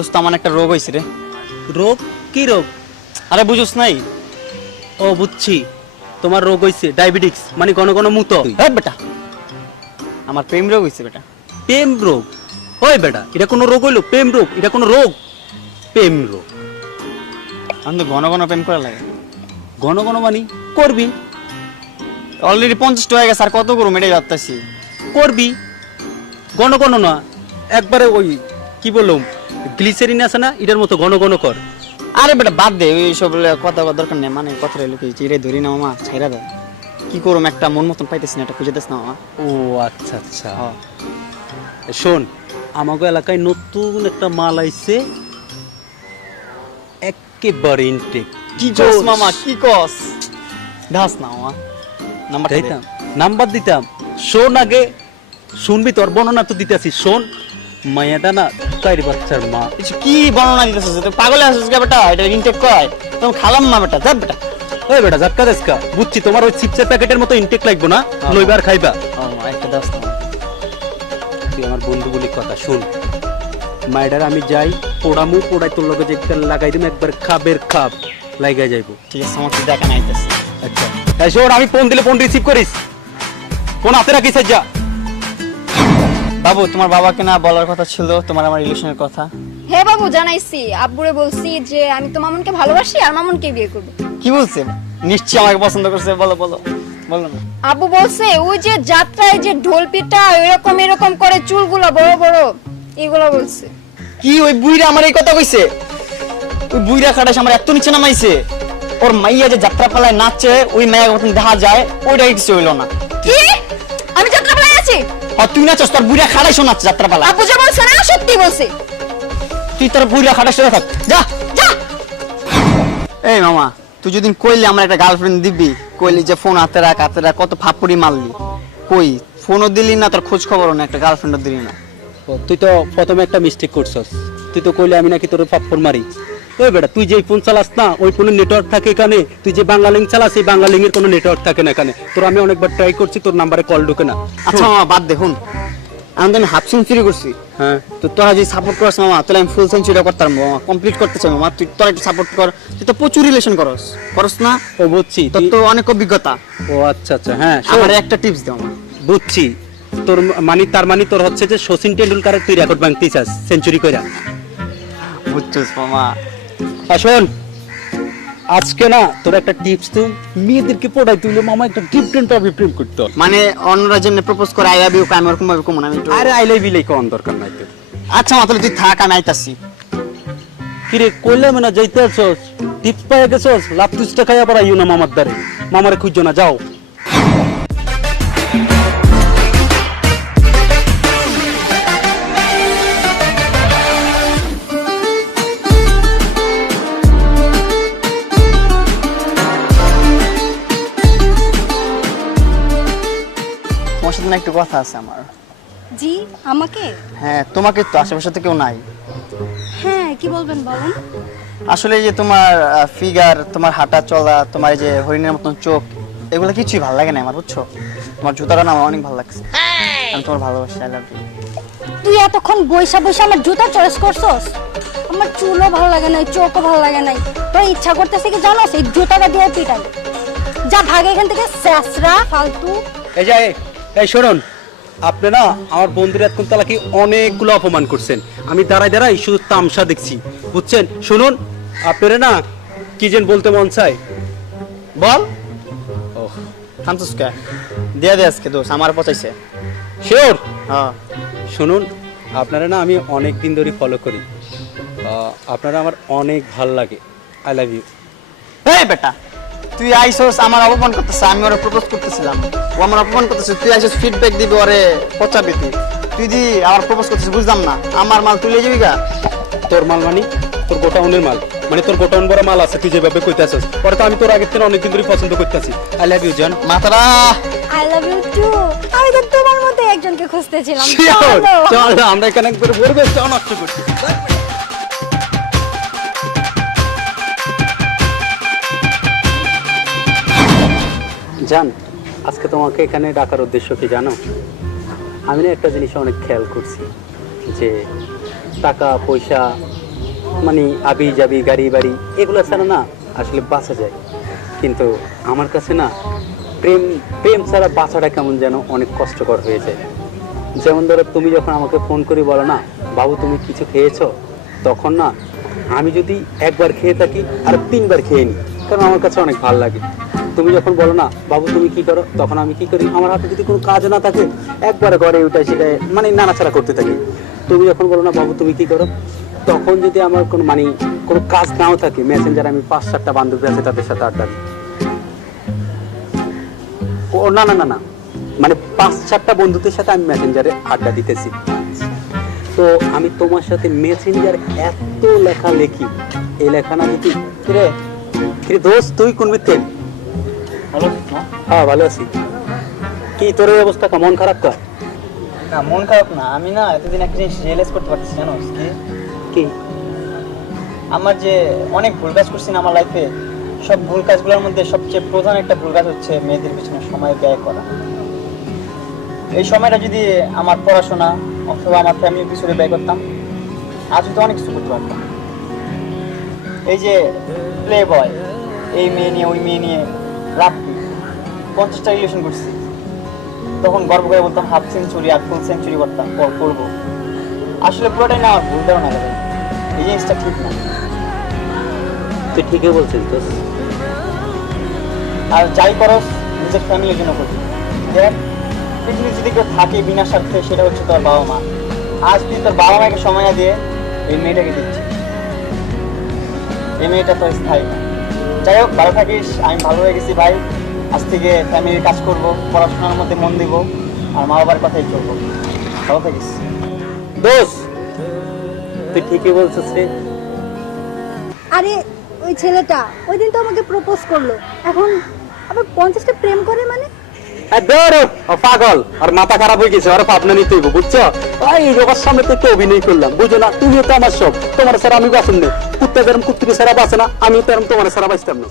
দোস্ত আমার একটা রোগ হয়েছে রে। রোগ? কি রোগ? আরে বুঝোস নাই? ও বুঝছি, তোমার রোগ হইছে ডায়াবেটিস, মানে ঘন ঘন মুতো। হ্যাঁ বেটা, আমার প্রেম রোগ হয়েছে বেটা। প্রেম রোগ? ওই বেটা, এটা কোনো রোগ হইলো? প্রেম রোগ? এটা কোনো রোগ? প্রেম রোগ? আমি তো ঘন ঘন প্রেম করা লাগে। ঘন ঘন মানে করবি, অলরেডি 50 হয়ে গেছে, আর কত করুম এটাই ভাবতেছি। করবি, ঘন ঘন না, একবারে ওই কি বললাম গ্লিসারিন আছে না, এটার মতো ঘন ঘন কর। আরে বেটা বাদ দে, ওই সব কথা দরকার নেই। মানে কথা রইলো কি, চিড়ে ধরি না মামা, ছাইরা দেয়। কি করুম, একটা মন মতন পাইতেছি না, একটা খুঁজে দিস না মামা। ও আচ্ছা আচ্ছা। হ্যাঁ। শোন, আমাকে এলাকায় নতুন একটা মাল আইছে, একেবারে ইনটেক। কি কস মামা, কি কস? দাস না মামা, নাম্বারটা দে। দিতাম, নাম্বার দিতাম। শোন আগে, শুনবি, তোর বর্ণনা তো দিতেছি। শোন, মায়াটা না চারি বাচ্চার মা। কিছু কি বর্ণনা দিতেছিস? তুই পাগলে আছিস কে বেটা? এটা ইনটেক কয় তুমি খালাম না বেটা, যা বেটা। ওই বেটা জাটকা দেশকা, বুঝছি তোমার ওই চিপসের প্যাকেটের মতো ইনটেক লাগবে না, লইবার খাইবা। মামা একটা দাস না। তুই আমার বন্ধু বলি কথা শুন, মাইডার আমি যাই পোড়ামু, পোড়াই তোর লগে যে লাগাই দিম, একবার খাবের খাপ লাগাই যাইবো। ঠিক আছে, আমার দেখা নাইতেছি। আচ্ছা তাই শোন, আমি ফোন দিলে ফোন রিসিভ করিস, ফোন হাতে রাখিস। যা বাবু, তোমার বাবাকে না বলার কথা ছিল তোমার আমার রিলেশনের কথা। হে বাবু, জানাইছি, আব্বুরে বলছি যে আমি তো মামুনকে ভালোবাসি আর মামুনকে বিয়ে করব। কি বলছে? নিশ্চয়ই আমাকে পছন্দ করছে। বলো বলো বলো না। আব্বু বলছে ওই যে যাত্রায় যে ঢোল পিটা এরকম এরকম করে চুলগুলো বড় বড়, এগুলো বলছে। কি ওই বুইরা আমার এই কথা কইছে? ওই বুইরা খাটাস আমার এত নিচে নামাইছে। ওর মাইয়া যে যাত্রা পালায় নাচে, ওই মাইয়া মতন দেখা যায়, ওইটাই কিছু হইলো না। কি? আমি যাত্রা পালায় আছি? তুই নাচস, তোর বুইরা খাটাইছ নাচ যাত্রা পালা। আব্বু যা বলছে না সত্যি বলছে। তুই তোর বুইরা খাটাইছ থাক, যা যা। এই মামা, তুই যদি কইলি আমার একটা গার্লফ্রেন্ড দিবি, কইলি যে ফোন হাতে রাখ হাতে রাখ, কত ফাপুড়ি মারলি। কই ফোনও দিলি না, তোর খোঁজ খবরও না, একটা গার্লফ্রেন্ডও দিলি না। তুই তো প্রথমে একটা মিস্টেক করছস, তুই তো কইলে আমি নাকি তোর ফাপ্পড় মারি। ওই বেটা, তুই যে ফোন চালাস না, ওই ফোনের নেটওয়ার্ক থাকে এখানে। তুই যে বাংলালিংক চালাস, এই বাংলালিংক এর কোনো নেটওয়ার্ক থাকে না এখানে। তোর আমি অনেকবার ট্রাই করছি, তোর নাম্বারে কল ঢোকে না। আচ্ছা মামা বাদ দেখুন, আমি তো আমি হাফ সেঞ্চুরি করছি। হ্যাঁ, তো তোরা যদি সাপোর্ট করস মামা, তাহলে আমি ফুল সেঞ্চুরি করতাম মামা, কমপ্লিট করতে চাই মামা। তুই তোরা একটু সাপোর্ট কর, তুই তো প্রচুর রিলেশন করস করস না? ও বুঝছি, তোর তো অনেক অভিজ্ঞতা। ও আচ্ছা আচ্ছা, হ্যাঁ আমার একটা টিপস দে মামা। বুঝছি। তোর মানে তার মানে তোর হচ্ছে যে সচিন টেন্ডুলকারের তুই রেকর্ড ভাঙতে চাস সেঞ্চুরি কইরা। বুঝছিস মামা? শোন, আজকে না তোর একটা টিপস, তুই মেয়েদেরকে পড়াই তুইলে মামা একটা ডিফারেন্ট ভাবে প্রেম করতে হবে। মানে অন্যরা জন্য প্রপোজ করে আই লাভ ইউ, আমি ওরকম ভাবে কমন আমি একটু। আরে আইলাই বিলাই কোন দরকার নাই তোর। আচ্ছা মা, তাহলে তুই থাক, আমি আইতাছি। কিরে কইলে না যাইতে আছস, টিপস পাই গেছস, লাভ তুসটা খাইয়া পড়াইও না মামার দ্বারে। মামারে খুঁজছো না, যাও। তোমার সাথে না একটু কথা আছে আমার। জি, আমাকে? হ্যাঁ তোমাকে, তো আশেপাশে তো কেউ নাই। হ্যাঁ, কি বলবেন বলেন। আসলে এই যে তোমার ফিগার, তোমার হাঁটা চলা, তোমার এই যে হরিণের মতন চোখ, এগুলো কিছুই ভালো লাগে না আমার, বুঝছো? তোমার জুতাটা না আমার অনেক ভালো লাগছে। আমি তোমার ভালোবাসি, আই লাভ ইউ। তুই এতক্ষণ বইসা বইসা আমার জুতা চয়েস করছস? আমার চুলও ভালো লাগে নাই, চোখও ভালো লাগে নাই। তোর ইচ্ছা করতেছে কি জানোস, এই জুতাটা দিয়ে পিটাই। যা ভাগে এখান থেকে, স্যাসরা ফালতু। এই যে এই শুনুন, আপনি না আমার বন্ধুর এতক্ষণ তালাকি অনেকগুলো অপমান করছেন। আমি দাঁড়াই দাঁড়াই শুধু তামসা দেখছি, বুঝছেন? শুনুন, আপনারা না কি যেন বলতে মন চায়, বল। ও থামছিস কে? দিয়ে দে আজকে দোষ, আমার পচাইছে। শিওর। হ্যাঁ শুনুন, আপনারা না আমি অনেক দিন ধরে ফলো করি, আপনারা আমার অনেক ভালো লাগে। I love you. এই বেটা, তুই আইসোস আমার অপমান করতেছিস, আমি ওরে প্রপোজ করতেছিলাম, ও আমার অপমান করতেছিস। তুই আইসোস ফিডব্যাক দিবি, ওরে পচাবি। তুই দি আমার প্রপোজ করতেছিস, বুঝলাম না। আমার মাল তুই লয়ে যাবি গা? তোর মাল মানে তোর গোটাউনের মাল, মানে তোর গোটাউন বড় মাল আছে, তুই যেভাবে কইতাছিস। পরে তো আমি তোর আগের থেকে অনেকদিন ধরে পছন্দ করতেছি। আই লাভ ইউ জান। মাতারা আই লাভ ইউ টু। আমি তো তোমার মতো একজনকে খুঁজতেছিলাম। শিওর, চলো। চল আমরা এখানে একবার পরিবেশ নষ্ট করছি। জান, আজকে তোমাকে এখানে ডাকার উদ্দেশ্য কি জানো? আমি না একটা জিনিস অনেক খেয়াল করছি, যে টাকা পয়সা মানে আবি যাবি গাড়ি বাড়ি এগুলো ছাড়া না আসলে বাঁচা যায়, কিন্তু আমার কাছে না প্রেম প্রেম ছাড়া বাঁচাটা কেমন যেন অনেক কষ্টকর হয়ে যায়। যেমন ধরো তুমি যখন আমাকে ফোন করে বলো না বাবু তুমি কিছু খেয়েছো, তখন না আমি যদি একবার খেয়ে থাকি আর 3বার খেয়ে নিই, কারণ আমার কাছে অনেক ভালো লাগে। তুমি যখন বলো না বাবু তুমি কি করো, তখন আমি কি করি, আমার হাতে যদি কোনো কাজ না থাকে একবার ঘরে ওইটা সেটা মানে নাড়াচাড়া করতে থাকি। তুমি যখন বলো না বাবু তুমি কি করো, তখন যদি আমার কোনো মানে কোনো কাজ নাও থাকে মেসেঞ্জার আমি 5-4টা বান্ধবী আছে তাদের সাথে আড্ডা দিই। ও না না না না মানে 5-4টা বন্ধুদের সাথে আমি মেসেঞ্জারে আড্ডা দিতেছি। তো আমি তোমার সাথে মেসেঞ্জার এত লেখা লেখি, এই লেখা না লিখি কিরে কি দোস্ত তুই কোন মিথ্যে? ভালো আছিস না? হ্যাঁ ভালো আছি। কি তোর এই অবস্থা মন খারাপ কর? না মন খারাপ না, আমি না এতদিন একটা জিনিস রিয়েলাইজ করতে পারছি জানো কি, কি আমার যে অনেক ভুল কাজ করছি না আমার লাইফে, সব ভুল কাজগুলোর মধ্যে সবচেয়ে প্রধান একটা ভুল কাজ হচ্ছে মেয়েদের পিছনে সময় ব্যয় করা। এই সময়টা যদি আমার পড়াশোনা অথবা আমার ফ্যামিলির পিছনে ব্যয় করতাম, আজ তো অনেক কিছু করতে পারতাম। এই যে প্লে বয়, এই মেয়ে নিয়ে ওই মেয়ে নিয়ে রাত্রি 50টা রিলেশন করছি, তখন গর্ব করে বলতাম হাফ সেঞ্চুরি আর ফুল সেঞ্চুরি করবো। আসলে পুরোটাই না আমার ভুল ধারণা গেছে, এই জিনিসটা ঠিক না। তুই ঠিকই বলছিস দোস্ত। আর যাই করস নিজের ফ্যামিলির জন্য করবি। দেখ পৃথিবীতে যদি কেউ থাকে বিনা স্বার্থে সেটা হচ্ছে তোর বাবা মা। আজ তুই তোর বাবা মাকে সময় না দিয়ে এই মেয়েটাকে দিচ্ছিস, এই মেয়েটা তো স্থায়ী না। যাই হোক ভালো থাকিস, আমি ভালো হয়ে গেছি ভাই। আজ থেকে ফ্যামিলির কাজ করব, পড়াশোনার মধ্যে মন দিব আর মা বাবার কথাই চলবো। ভালো থাকিস দোস্ত তুই ঠিকই বলছিস রে। আরে ওই ছেলেটা ওই দিন তো আমাকে প্রপোজ করলো, এখন আবার 50টা প্রেম করে মানে? পাগল আর মাথা খারাপ হয়ে গেছে, আর ভাবনা নিতে হইব বুঝছো। এই রোগার সামনে তো একটু অভিনয় করলাম বুঝো না, তুমিও তো আমার সব, তোমার ছাড়া আমি বাঁচুন না। কুত্তা যেরকম কুত্তিকে ছাড়া বাঁচে না, আমি তো এরকম তোমার ছাড়া বাঁচতাম না।